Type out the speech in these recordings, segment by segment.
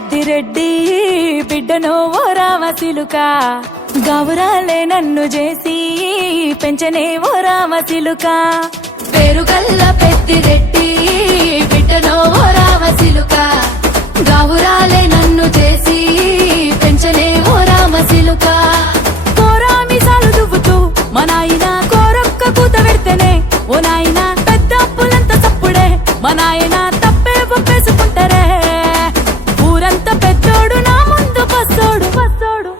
పెద్దిరెడ్డి బిడ్డను ఓ రామసిలుక గౌరాలే నన్ను చేసి పెంచనే ఓ రామసిలుక పేరుగల్ల పెద్దిరెడ్డి బిడ్డను ఓ రామసిలుక గౌరాలే నన్ను చేసి పెంచనే ఓ రామసిలుక కోరామిసాలు దువ్వుతూ మా నాయన కోరొక్క కూత పెడితేనే ఓ నాయన పెద్ద అప్పులంత తప్పుడే మా నాయన తప్పే ఒప్పేసుకుంటారే ఊరంతా పెద్దోడు నా ముందు పచ్చోడు పచ్చోడు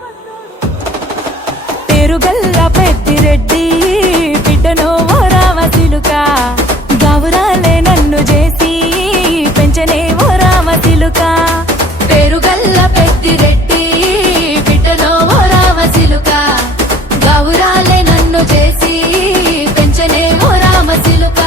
పేరుగల్ల పెద్దిరెడ్డి బిడ్డను ఓ రామసిలుక గౌరాలే నన్ను చేసి పెంచనే ఓ రామసిలుక పేరుగల్ల పెద్దిరెడ్డి బిడ్డను ఓ రామసిలుక గౌరాలే నన్ను చేసి పెంచనే ఓ రామసిలుక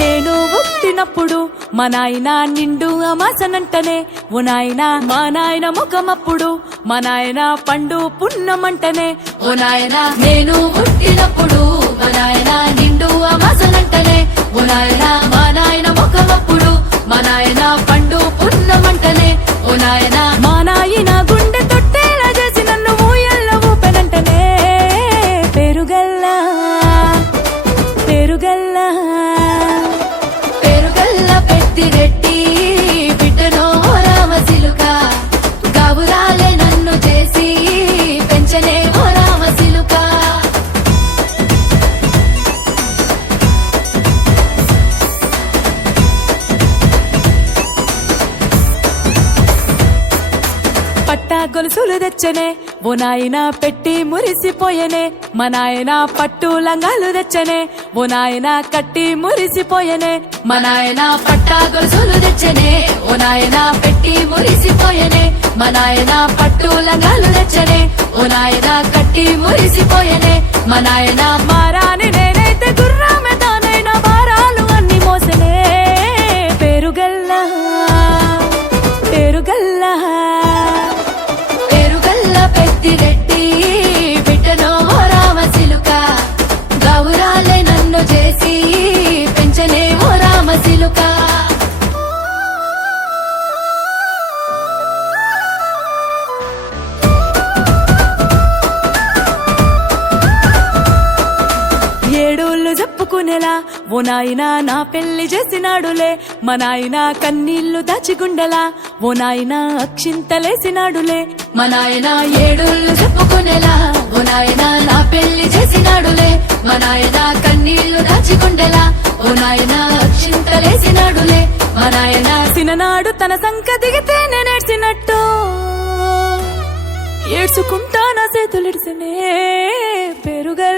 నేను పుట్టినప్పుడు మా నాయన నిండు అమాసనంటనే ఓ నాయన మా నాయన ముఖమప్పుడు మా నాయన పండు పున్నమంటనే ఓ నాయన నేను పుట్టినప్పుడు మా నాయన నిండు అమాసనంటనే ఓ నాయన మా నాయన ముఖమప్పుడు మా నాయన పండు పున్నమంటనే ఓ నాయన మా నాయన గుండె తొట్టేలా చేసి నన్ను ఊయల్ల ఊపెనంటనే పేరుగల్లా పేరుగల్లా పేరుగల్ల పెద్దిరెడ్డి బిడ్డను ఓ రామసిలుక గౌరాలే నన్ను చేసి పెంచనే ఓ రామసిలుక పట్టా గొలుసులు తెచ్చనే ఓ నాయన పెట్టి మురిసిపోయనే మా నాయన పట్టు లంగాలు తెచ్చనే ఓ నాయన కట్టి మురిసిపోయనే మా నాయన పట్టా గొలుసులు తెచ్చనే ఓ నాయన పెట్టి మురిసిపోయనే మా నాయన పట్టు లంగాలు తెచ్చనే ఓ నాయన కట్టి మురిసిపోయనే మా నాయన మారాని నేనైతే గుర్రామె తానైనా భారాలు అన్ని మోసనే పేరుగల్లా పేరుగల్లా పేరుగల్ల పెద్దిరెడ్డి బిడ్డను ఓ రామసిలుక గౌరాలే నన్ను చేసి పెంచనే ఓ రామసిలుక ఏడోళ్ళు చెప్పుకునేలా ఓ నాయన నా పెళ్లి చేసినాడులే మా నాయన కన్నీళ్లు దాచిగుండెలా ఓ నాయన అక్షింతలేసినాడులే మా నాయన ఏడోళ్ళు చెప్పుకునేలా ఓ నాయన నా పెళ్లి చేసినాడులే మా నాయన కన్నీళ్లు దాచిగుండెలా ఓ నాయన అక్షింతలేసినాడులే మా నాయన సిననాడు తన సంక దిగితే నేనేడ్చినట్టు ఏడ్చుకుంటా నా చేతులిడిసినే పేరుగల్